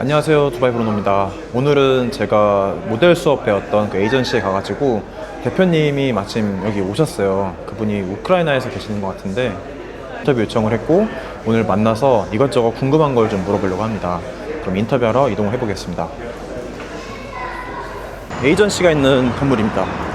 안녕하세요, 두바이 브루노입니다. 오늘은 제가 모델 수업 배웠던 그 에이전시에 가가지고 대표님이 마침 여기 오셨어요. 그분이 우크라이나에서 계시는 것 같은데 인터뷰 요청을 했고 오늘 만나서 이것저것 궁금한 걸 좀 물어보려고 합니다. 그럼 인터뷰하러 이동을 해보겠습니다. 에이전시가 있는 건물입니다.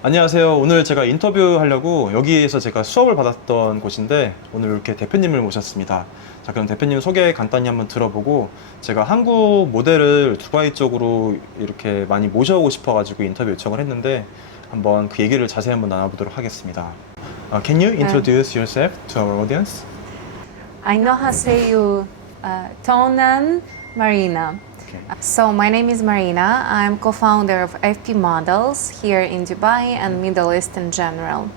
안녕하세요. 오늘 제가 인터뷰하려고 여기에서 제가 수업을 받았던 곳인데 오늘 이렇게 대표님을 모셨습니다. 자, 그럼 대표님 소개 간단히 한번 들어보고 제가 한국 모델을 두바이 쪽으로 이렇게 많이 모셔오고 싶어가지고 인터뷰 요청을 했는데 한번 그 얘기를 자세히 한번 나눠보도록 하겠습니다. Can you introduce yourself to our audience? I know how to say you, Tonan Marina. Okay. So my name is Marina. I'm co-founder of FP Models here in Dubai and Middle East in general.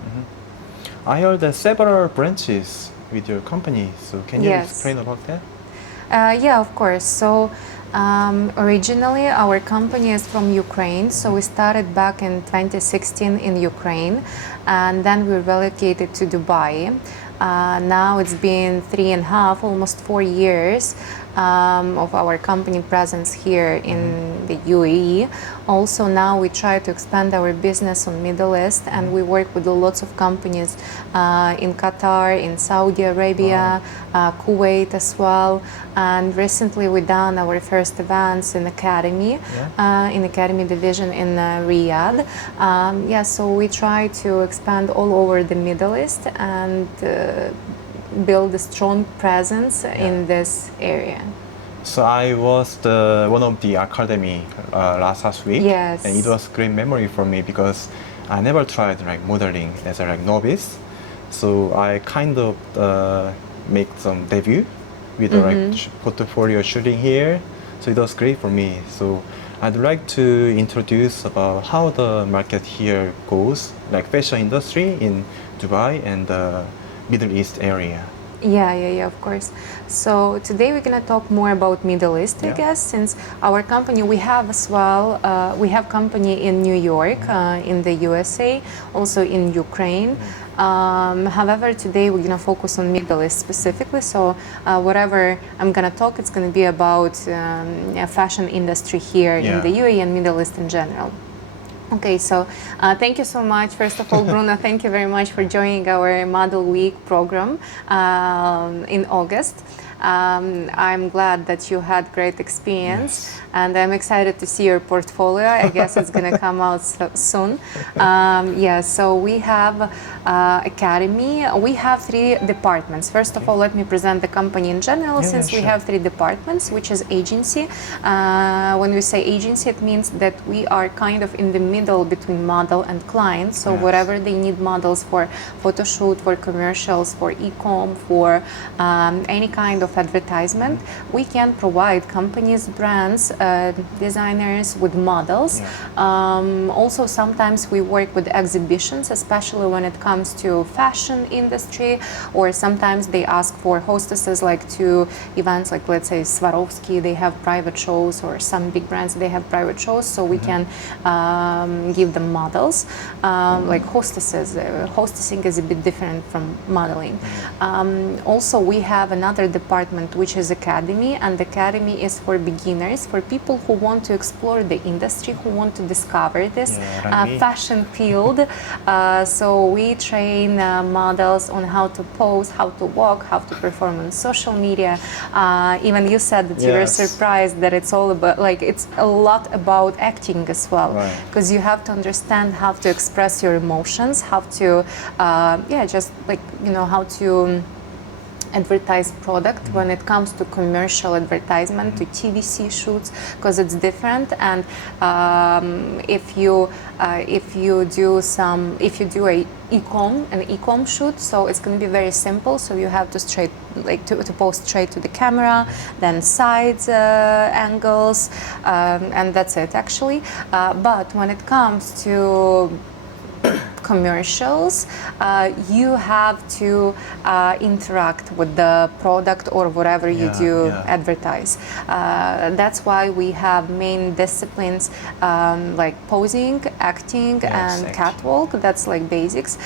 I heard that several branches with your company, so can you Yes. explain about that? Yeah, of course. So originally our company is from Ukraine. So we started back in 2016 in Ukraine and then we relocated to Dubai. Now it's been 3.5, almost 4 years of our company presence here in the UAE. Also now we try to expand our business on Middle East and we work with lots of companies in Qatar, in Saudi Arabia, Kuwait as well. And recently we done our first events in Academy, in Academy division in Riyadh. So we try to expand all over the Middle East and build a strong presence in this area. So I was one of the academy last week, Yes. and it was great memory for me because I never tried like modeling as a novice. So I kind of make some debut with portfolio shooting here. So it was great for me. So I'd like to introduce about how the market here goes, like fashion industry in Dubai and the Middle East area. Yeah, of course. So today we're gonna talk more about Middle East, I guess, since our company, we have as well, we have company in New York, in the USA, also in Ukraine. However, today we're gonna focus on Middle East specifically. So whatever I'm gonna talk, it's gonna be about fashion industry here in the UAE and Middle East in general. Okay, so thank you so much. First of all, Bruno, thank you very much for joining our Model Week program in August. I'm glad that you had great experience, and I'm excited to see your portfolio. I guess it's going to come out soon. So we have Academy. We have 3 departments. First of all, let me present the company in general, since we have 3 departments, which is agency. When we say agency, it means that we are kind of in the middle between model and client. So whatever they need models for photo shoot, for commercials, for e-com, for any kind of advertisement, we can provide companies, brands, designers with models. Also, sometimes we work with exhibitions, especially when it comes to fashion industry, or sometimes they ask for hostesses like to events like, let's say, Swarovski, they have private shows, or some big brands, they have private shows, so we can give them models, like hostesses. Hostessing is a bit different from modeling. Also, we have another department which is Academy, and Academy is for beginners, for people who want to explore the industry, who want to discover this fashion field. So we train models on how to pose, how to walk, how to perform on social media. Even you said that you were surprised that it's all about, like, it's a lot about acting as well, because you have to understand how to express your emotions, how to, just like, how to advertise product when it comes to commercial advertisement, to TVC shoots, because it's different. And if you do an e-com shoot, so it's going to be very simple. So you have to post straight to the camera, then sides angles, and that's it actually. But when it comes to commercials, you have to interact with the product or whatever you advertise. That's why we have main disciplines like posing acting Yes, and acting. catwalk. That's like basics.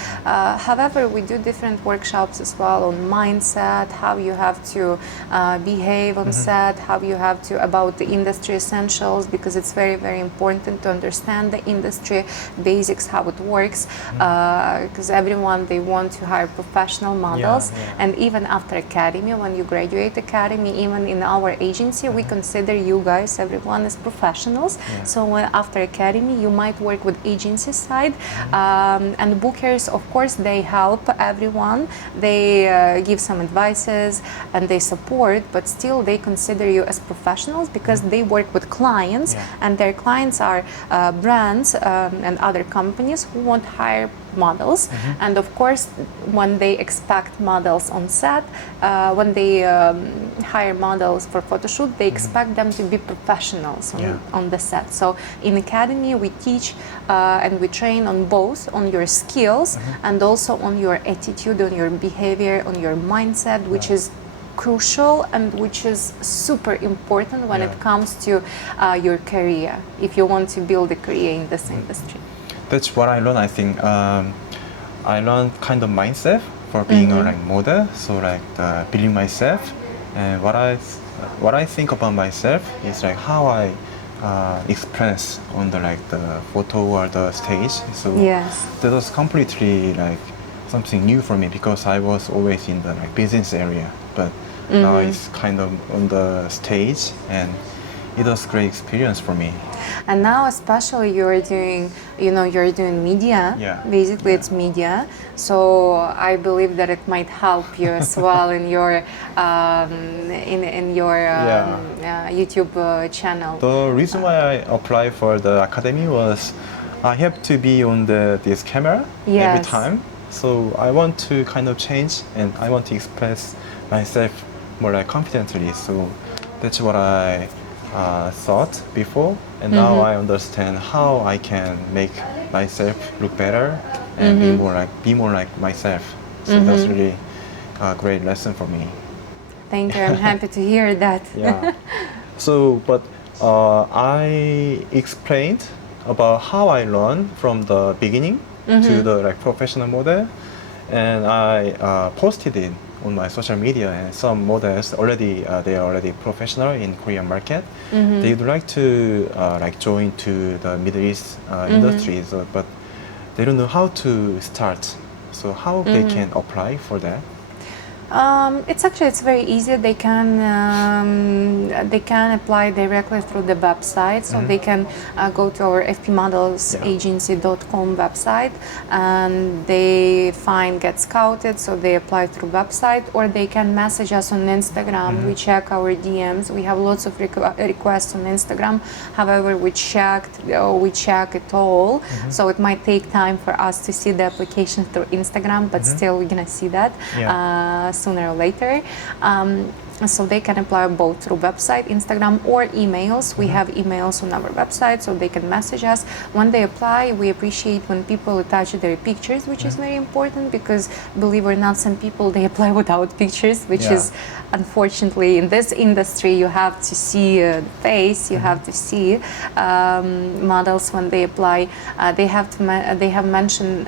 However, we do different workshops as well on mindset, how you have to behave on set, how you have to about the industry essentials, because it's very, very important to understand the industry basics, how it works, because everyone, they want to hire professional models. yeah. And even after academy, when you graduate academy, even in our agency, we consider you guys, everyone, as professionals. Yeah. So after academy, you might work with agency side, and bookers, of course, they help everyone. They give some advices and they support, but still they consider you as professionals because they work with clients, Yeah. and their clients are brands and other companies who want to hire models. And of course, when they expect models on set, when they hire models for photo shoot, they expect them to be professionals Yeah. on the set. So in academy, we teach and we train on both, on your skills and also on your attitude, on your behavior, on your mindset, which Right. is crucial and which is super important when Yeah. it comes to your career, if you want to build a career in this industry. That's what I learned. I think I learned kind of mindset for being a like model. So like believe myself, and what I think about myself is like how I express on the like the photo or the stage. So Yes. that was completely like something new for me because I was always in the like business area, but now it's kind of on the stage, and it was great experience for me. And now, especially, you're doing, you're doing media. Yeah. Basically, Yeah. it's media. So I believe that it might help you as well in your YouTube channel. The reason why I applied for the academy was I have to be on this camera every Yes. time. So I want to kind of change, and I want to express myself more like confidently. So that's what I thought before, and now I understand how I can make myself look better and be more like myself. So that's really a great lesson for me. Thank you. I'm happy to hear that. Yeah. So, but I explained about how I learned from the beginning to the like professional model, and I posted it on my social media. And some models already they are already professional in Korean market. They would like to like join to the Middle East industry, but they don't know how to start. So how they can apply for that? It's very easy. They can apply directly through the website. So they can go to our fpmodelsagency.com website, and they find Get Scouted. So they apply through website, or they can message us on Instagram. We check our DMs. We have lots of requests on Instagram. However, we check it all. So it might take time for us to see the application through Instagram, but still we're gonna see that. Yeah. Sooner or later. So they can apply both through website, Instagram, or emails. We have emails on our website, so they can message us. When they apply, we appreciate when people attach their pictures, which is very important because, believe it or not, some people, they apply without pictures, which is, unfortunately, in this industry, you have to see the face, you have to see models when they apply. They have to mention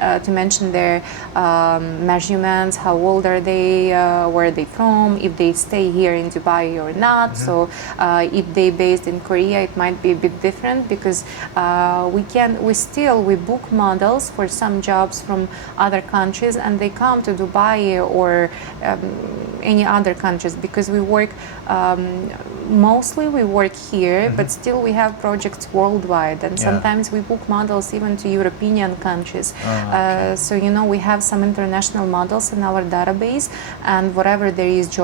their measurements, how old are they, where are they from, if they stay here in Dubai or not. So if they based in Korea, it might be a bit different because we book models for some jobs from other countries, and they come to Dubai or any other countries because we work mostly we work here, but still we have projects worldwide, and sometimes we book models even to European countries. So we have some international models in our database, and whatever there is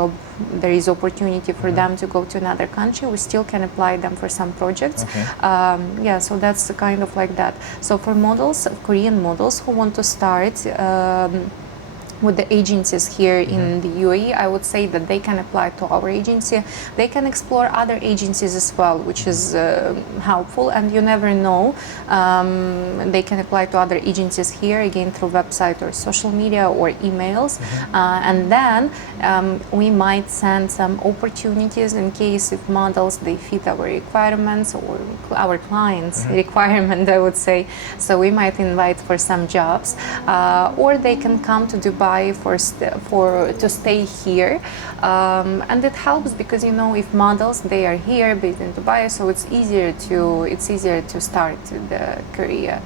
opportunity for them to go to another country, we still can apply them for some projects. So that's kind of like that. So for models, Korean models who want to start with the agencies here in the UAE, I would say that they can apply to our agency. They can explore other agencies as well, which is helpful. And you never know. They can apply to other agencies here, again, through website or social media or emails. And then we might send some opportunities in case if models, they fit our requirements or our clients' requirement, I would say. So we might invite for some jobs. Or they can come to Dubai to stay here, and it helps because if models they are here based in Dubai, so it's easier to start the career.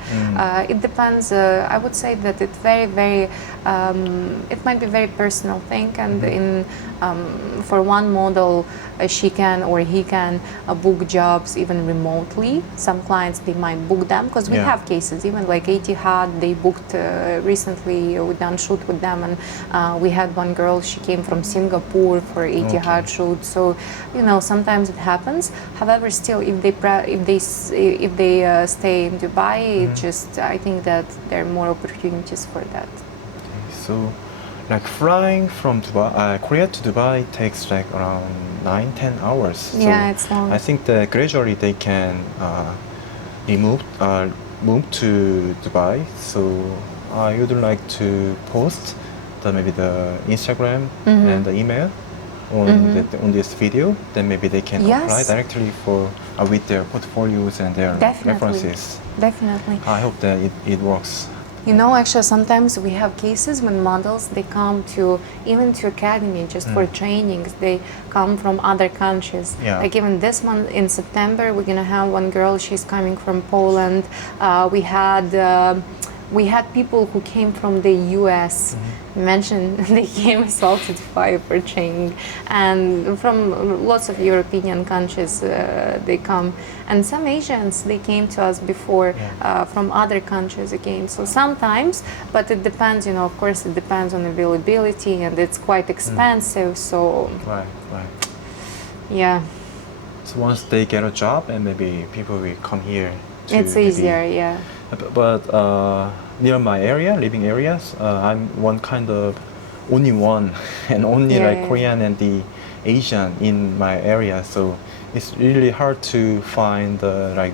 It depends. I would say that it might be very personal thing, and for one model, she can or he can book jobs even remotely. Some clients they might book them because we have cases even like Etihad. They booked recently. We done shoot with them, and we had one girl. She came from Singapore for Etihad shoot. So sometimes it happens. However, still if they stay in Dubai, I think that there are more opportunities for that. So, like flying from Dubai, Korea to Dubai takes like around 9-10 hours. So Yeah, it's long. I think that gradually they can move to Dubai. So I would like to post maybe the Instagram and the email on this video. Then maybe they can apply directly for with their portfolios and their references. Definitely. I hope that it works. Actually, sometimes we have cases when models they come even to academy just for trainings. They come from other countries. Yeah. Like even this month in September, we're gonna have one girl. She's coming from Poland. We had people who came from the U.S. Mentioned they came as well to Dubai for training, and from lots of European countries they come, and some Asians they came to us before from other countries again. So sometimes, but it depends. Of course, it depends on availability, and it's quite expensive. So right. Yeah. So once they get a job, and maybe people will come here. It's easier, yeah. But near my living areas, I'm only one and only Korean and the Asian in my area. So it's really hard to find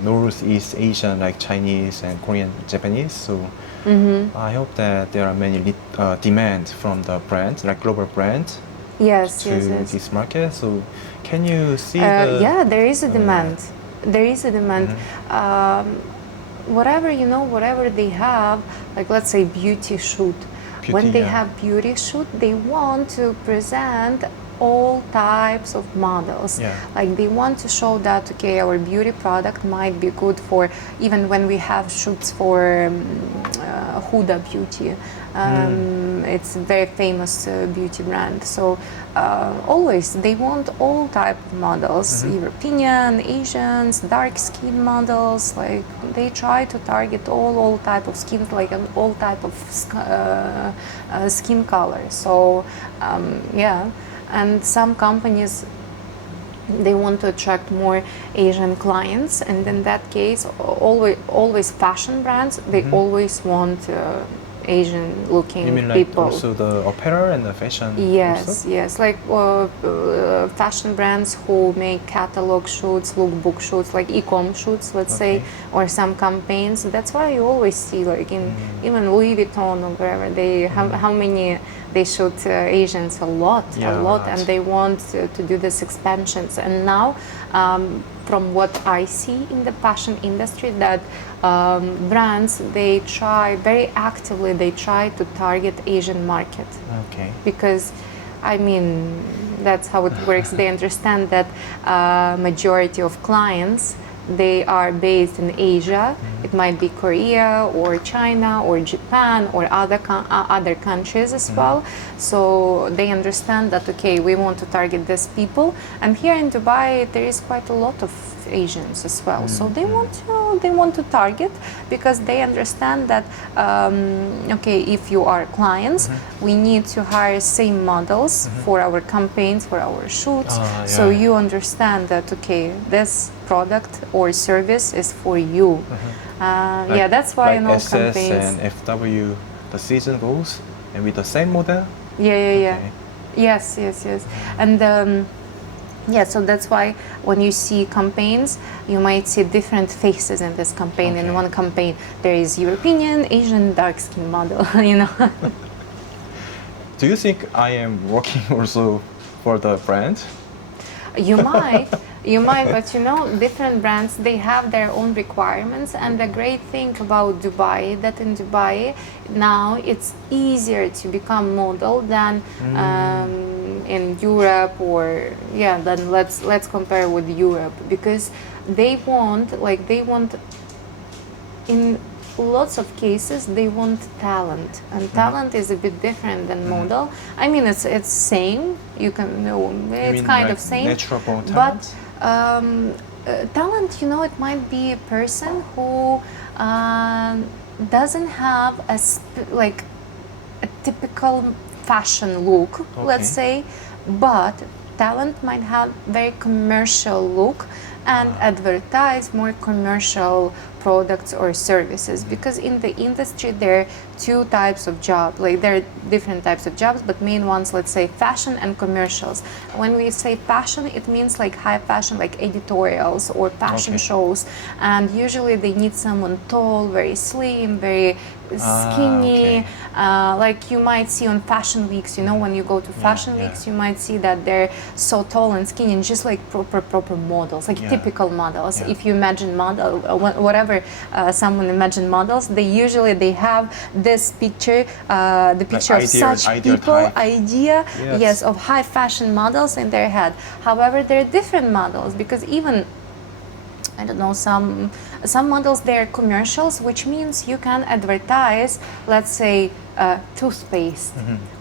Northeast Asian like Chinese and Korean, Japanese. So I hope that there are many demand from the brands, like global brands, yes. this market. So can you see? There is a demand. There is a demand. Whatever they have, like let's say beauty shoot. When they have beauty shoot, they want to present all types of models. Like they want to show that our beauty product might be good for even when we have shoots for Huda Beauty. It's a very famous beauty brand. So always they want all type of models, European, Asians, dark skin models. Like they try to target all type of skin, like all type of skin color. So and some companies they want to attract more Asian clients, and in that case always fashion brands they always want Asian looking You mean like people. also the apparel and the fashion? Yes, also? yes, like fashion brands who make catalog shoots, lookbook shoots, like e-com shoots, let's say, or some campaigns. That's why you always see, like in even Louis Vuitton or wherever they how many they shoot Asians a lot, and they want to do these expansions. And now, from what I see in the fashion industry, that brands they try very actively. They try to target Asian market. Okay. Because, I mean, that's how it works. They understand that majority of clients they are based in Asia. It might be Korea or China or Japan or other countries as well. So they understand that we want to target these people. And here in Dubai, there is quite a lot of Asians as well. So they want to target because they understand that if you are clients, we need to hire same models for our campaigns, for our shoots. So you understand that this product or service is for you. That's why like in all SS campaigns and FW, the season goes. And with the same model? Yeah. Okay. Yes. And yeah, so that's why when you see campaigns, you might see different faces in this campaign. In Okay. one campaign, there is European, Asian, dark skin model, Do you think I am working also for the brand? You might, but different brands, they have their own requirements. And the great thing about Dubai, that in Dubai now it's easier to become model than in Europe, or then let's compare with Europe, because they want in lots of cases they want talent, and talent is a bit different than model. I mean, it's same, you can know, it's mean kind like of same, natural born but talent? talent, it might be a person who doesn't have like a typical fashion look, let's say, but talent might have very commercial look and advertise more commercial products or services, because in the industry there are two types of jobs, like there are different types of jobs, but main ones, let's say, fashion and commercials. When we say fashion, it means like high fashion, like editorials or fashion shows, and usually they need someone tall, very slim, very skinny, like you might see on fashion weeks, when you go to fashion weeks, you might see that they're so tall and skinny, and just like proper models, like typical models. If you imagine model, whatever someone imagine models, they have this picture, the picture of such people, yes, of high fashion models in their head. However, there are different models, because even, I don't know, some models, they're commercials, which means you can advertise, let's say, toothpaste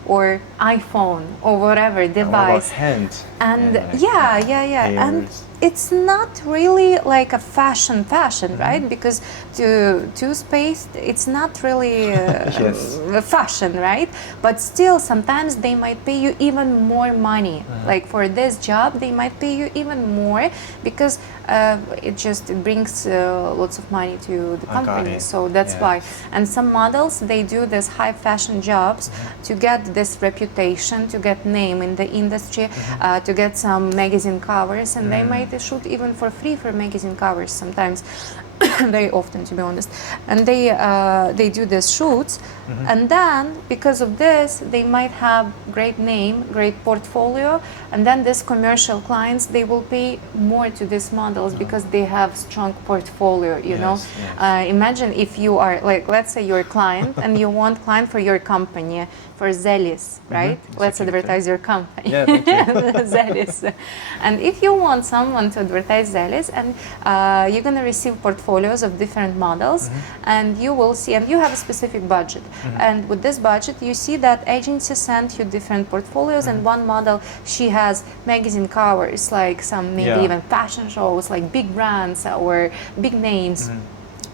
or iPhone or whatever device. Or hand. And and it's not really like a fashion, right? Because toothpaste, it's not really fashion, right? But still, sometimes they might pay you even more money. Like for this job, they might pay you even more, because it brings lots of money to the company. So that's why. And some models, they do this high fashion jobs to get this reputation, to get name in the industry, to get some magazine covers, and they might shoot even for free for magazine covers sometimes. Very often, to be honest, and they do these shoots, and then because of this, they might have great name, great portfolio, and then these commercial clients, they will pay more to these models because they have strong portfolio. Imagine if you are, like, let's say you're a client and you want client for your company, for Zelis, right? Let's advertise your company. Yeah, thank you. Zelis. And if you want someone to advertise Zelis, and you're going to receive portfolios of different models, and you will see, and you have a specific budget. And with this budget, you see that agency sent you different portfolios, and one model, she has magazine covers, like some maybe even fashion shows, like big brands or big names.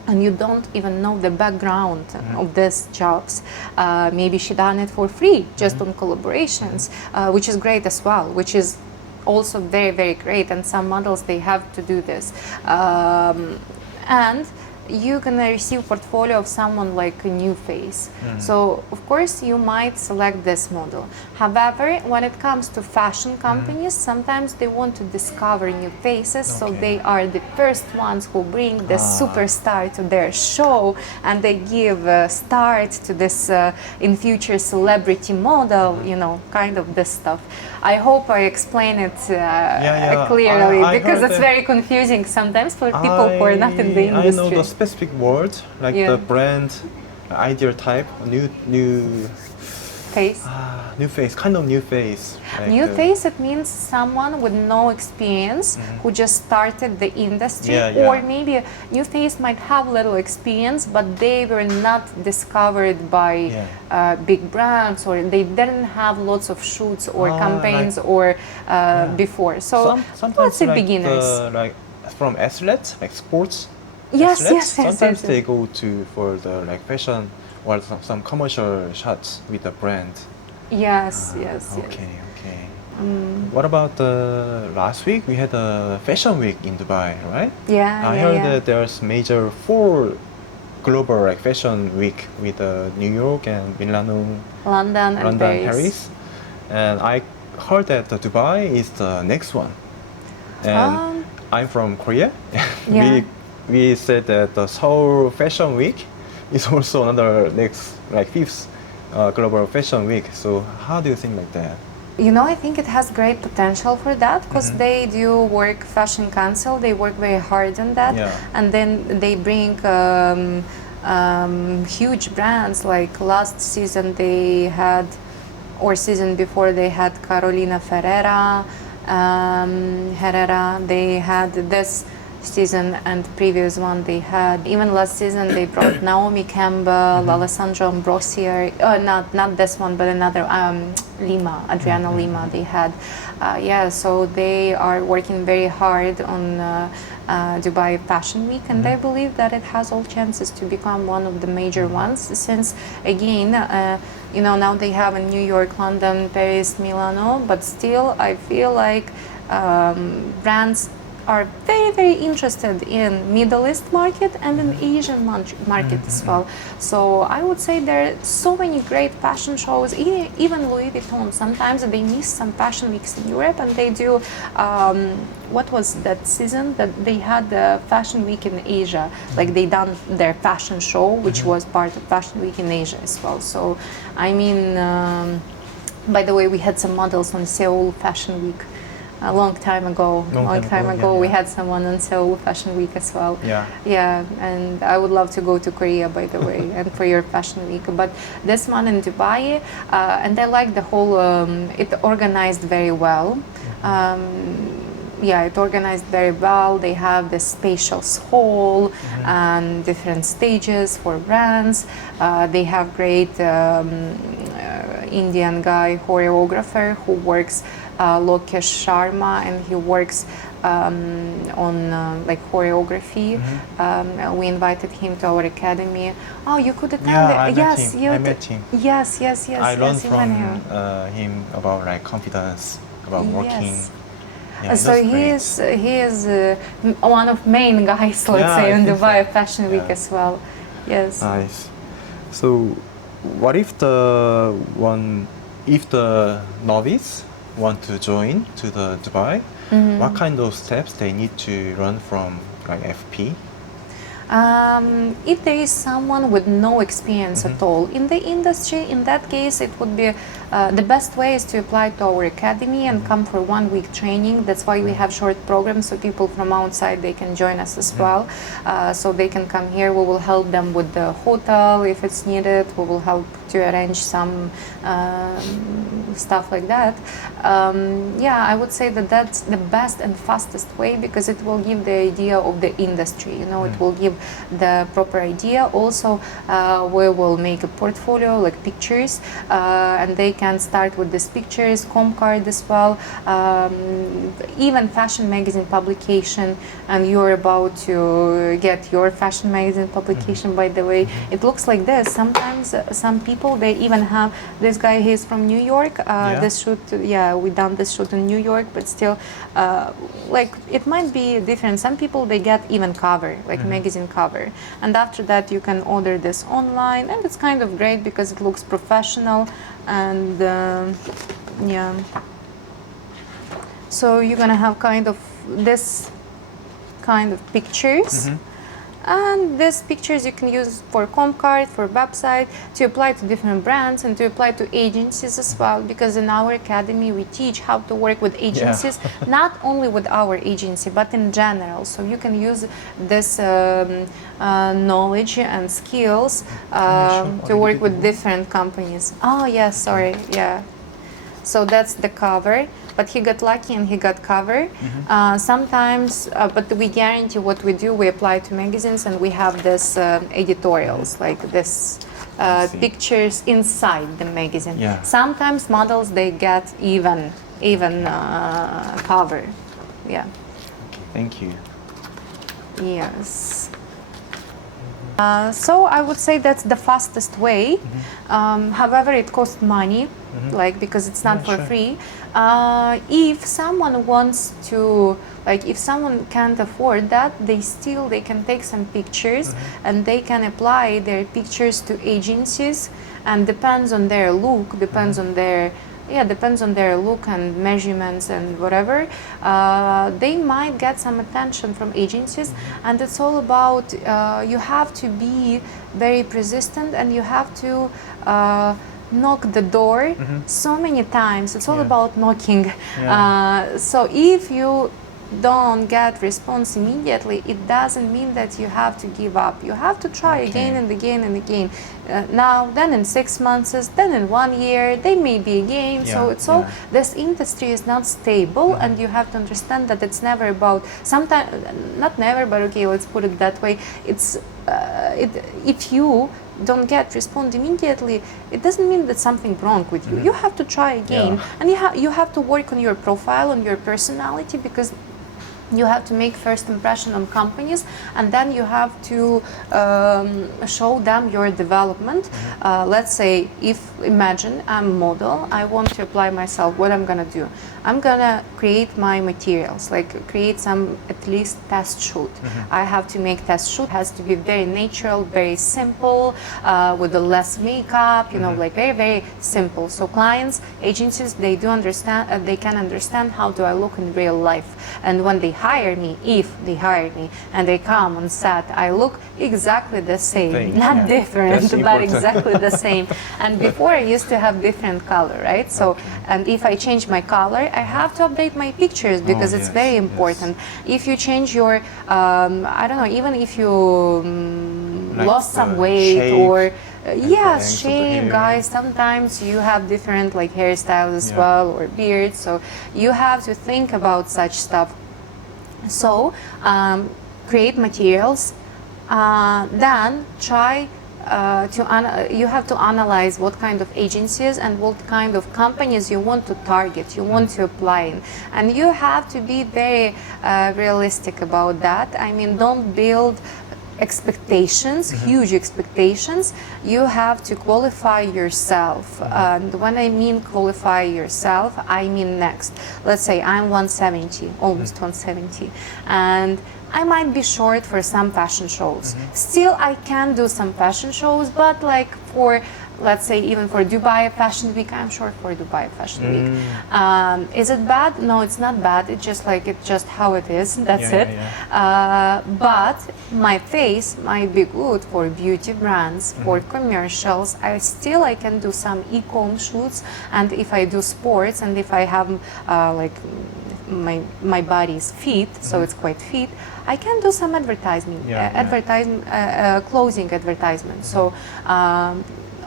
And you don't even know the background of these jobs. Maybe she done it for free, just on collaborations, which is great as well, which is also very, very great. And some models, they have to do this. And you're gonna receive portfolio of someone like a new face. So of course you might select this model. However, when it comes to fashion companies, sometimes they want to discover new faces, so they are the first ones who bring the superstar to their show, and they give a start to this in future celebrity model, kind of this stuff. I hope I explain it clearly, because it's very confusing sometimes for people who are not in the industry. I know the specific word, like the brand, ideal type, new face. New face, kind of new face. Like new face, it means someone with no experience who just started the industry, or maybe new face might have little experience, but they were not discovered by big brands, or they didn't have lots of shoots or campaigns before. So sometimes let's say like beginners. Like from athletes, like sports. Yes, athletes, sometimes they go for the like fashion or some commercial shots with the brand. Yes. Okay. What about last week? We had a fashion week in Dubai, right? Yeah. I heard that there's major 4 global like fashion week with New York and Milano, London and London, Paris. Paris. And I heard that Dubai is the next one. And I'm from Korea. Yeah. we said that the Seoul Fashion Week is also another next like fifth global fashion week. So how do you think like that? You know, I think it has great potential for that because they do work Fashion Council. They work very hard on that, Yeah. and then they bring huge brands. Like last season, they had, or season before, they had Carolina Herrera. They had this season and previous one they had. Even last season they brought Naomi Campbell, Alessandro Ambrosio. Not this one, but another Lima, Adriana Lima. They had, so they are working very hard on Dubai Fashion Week, and I believe that it has all chances to become one of the major ones. Since again, now they have in New York, London, Paris, Milano, but still I feel like brands are very, very interested in Middle East market and in Asian market as well. So I would say there are so many great fashion shows, even Louis Vuitton. Sometimes they miss some fashion weeks in Europe and they do, what was that season that they had the fashion week in Asia? Like they done their fashion show, which was part of fashion week in Asia as well. So, I mean, by the way, we had some models on Seoul Fashion Week. A long time ago, we had someone on Seoul Fashion Week as well. Yeah, and I would love to go to Korea, by the way, and for your Fashion Week. But this one in Dubai, and I like the whole. It organized very well. It organized very well. They have the spacious hall and different stages for brands. They have great Indian guy choreographer who works. Lokesh Sharma, and he works on like choreography. We invited him to our academy. Oh, you could attend it. I met him. Yes. I learned from him about like confidence, about working. Yeah, so he is one of main guys, let's say, in Dubai Fashion Week as well. Yes. Nice. So, what if the novice want to join to the Dubai? What kind of steps they need to run from like FP? If there is someone with no experience at all in the industry, in that case, it would be the best way is to apply to our academy and come for 1 week training. That's why we have short programs, so people from outside they can join us as well. So they can come here. We will help them with the hotel if it's needed. We will help to arrange some stuff like that. I would say that that's the best and fastest way because it will give the idea of the industry. It will give the proper idea. Also, we will make a portfolio, like pictures, and they can start with these pictures, home card as well, even fashion magazine publication, and you're about to get your fashion magazine publication, by the way. It looks like this. Sometimes some people, they even have, this guy, he's from New York, this shoot, we done this shoot in New York, but still, like, it might be different. Some people, they get even cover, like magazine cover, and after that you can order this online, and it's kind of great because it looks professional, and so you're gonna have kind of this kind of pictures. And these pictures you can use for home card, for website, to apply to different brands and to apply to agencies as well. Because in our academy we teach how to work with agencies, not only with our agency, but in general. So you can use this knowledge and skills to work with different companies. Oh yes, sorry, yeah. So that's the cover. But he got lucky and he got cover. Sometimes, but we guarantee what we do, we apply to magazines and we have this editorials, like this pictures inside the magazine. Sometimes models, they get even cover. Yeah. Thank you. Yes. So I would say that's the fastest way. However, it costs money. like because it's not Yeah, for sure. free. If someone wants to, like if someone can't afford that, they can take some pictures and they can apply their pictures to agencies, and depends on their look, depends on their depends on their look and measurements and whatever, they might get some attention from agencies. And it's all about you have to be very persistent, and you have to knock the door so many times. It's all Yeah. about knocking. Yeah. So if you don't get response immediately, it doesn't mean that you have to give up. You have to try again Okay. and again and again. Now, then in 6 months, then in 1 year, they may be again. So Yeah, it's all, yeah. this industry is not stable, and you have to understand that it's never about, sometimes, not never, but okay, let's put it that way. It's, if you don't get response immediately, it doesn't mean that something wrong with you. You have to try again, Yeah. and you have to work on your profile, on your personality, because you have to make first impression on companies, and then you have to show them your development. Let's say, if imagine I'm a model, I want to apply myself, what I'm gonna do? I'm gonna create my materials, like create some at least test shoot. I have to make test shoot, has to be very natural, very simple, with the less makeup, you know, like very, very simple. So clients, agencies, they do understand, they can understand how do I look in real life. And when they hire me, if they hire me and they come on set, I look exactly the same, Same, not yeah. different, That's but important. exactly the same. And before I used to have different color, right? So, and if I change my color, I have to update my pictures, because it's yes, very yes. important. If you change your, I don't know, even if you Like lost some the weight shape or and the yes, length of the shape, hair. guys. Sometimes you have different like hairstyles as Yeah. well, or beards. So you have to think about such stuff. So create materials, then try you have to analyze what kind of agencies and what kind of companies you want to target, you want to apply in, and you have to be very realistic about that. I mean, don't build expectations, huge expectations. You have to qualify yourself. And when I mean qualify yourself, I mean next. Let's say I'm 170, almost 170, and I might be short for some fashion shows. Still, I can do some fashion shows, but like for, let's say, even for Dubai Fashion Week, I'm short for Dubai Fashion Week. Is it bad? No, it's not bad. It's just like, it's just how it is. That's Yeah, it. yeah, But my face might be good for beauty brands, for commercials. I can do some e-com shoots, and if I do sports, and if I have like my body is fit, so it's quite fit, I can do some advertising, closing advertisement. So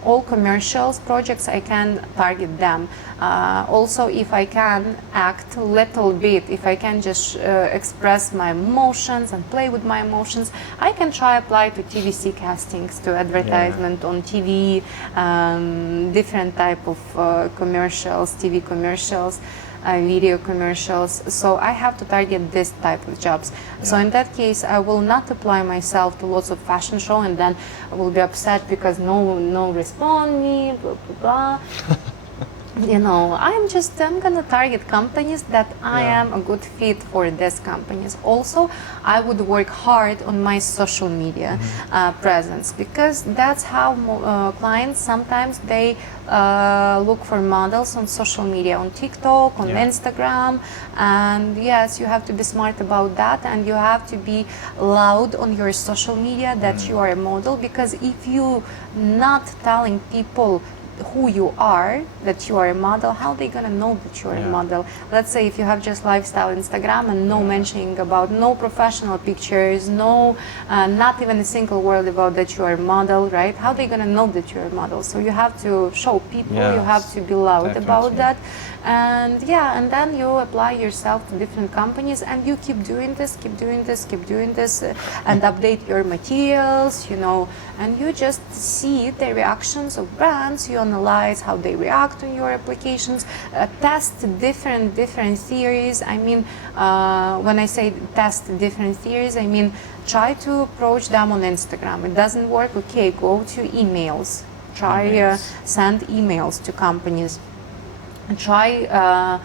all commercials projects, I can target them. Also, if I can act a little bit, if I can just express my emotions and play with my emotions, I can try apply to TVC castings, to advertisement on TV, different type of commercials, TV commercials, video commercials. So I have to target this type of jobs. So in that case, I will not apply myself to lots of fashion show, and then I will be upset because no respond me, blah blah blah. You know, I'm gonna target companies that I am a good fit for these companies. Also, I would work hard on my social media presence, because that's how clients sometimes they look for models on social media, on TikTok, on Instagram. And yes, you have to be smart about that, and you have to be loud on your social media that you are a model, because if you not telling people who you are, that you are a model, how are they gonna know that you're a model? Let's say if you have just lifestyle Instagram and no mentioning about, no professional pictures, no, not even a single word about that you are a model, right? How are they gonna know that you're a model? So you have to show people, you have to be loud about that. And and then you apply yourself to different companies, and you keep doing this, keep doing this, keep doing this, and update your materials, you know, and you just see the reactions of brands, you analyze how they react to your applications, test different theories. I mean, when I say test different theories, I mean try to approach them on Instagram. It doesn't work, okay, go to emails. Try send emails to companies. try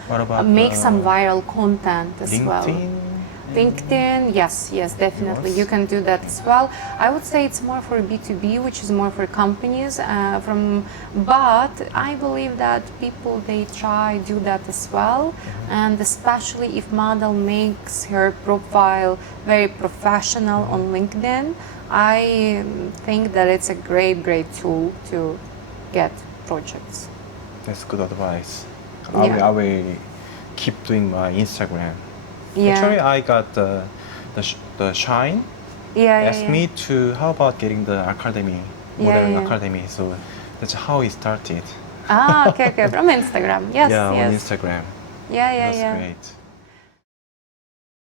What about make some viral content as well. LinkedIn? LinkedIn, yes, definitely. Yours? You can do that as well. I would say it's more for B2B, which is more for companies. But I believe that people they try do that as well, and especially if model makes her profile very professional on LinkedIn, I think that it's a great tool to get projects. That's good advice. Yeah. I will keep doing my Instagram. Yeah. Actually, I got the Shine asked me to how about getting the academy, modeling yeah. academy. So that's how it started. Okay, from Instagram. Yes, Yeah, yes. on Instagram. Yeah, That's yeah. great.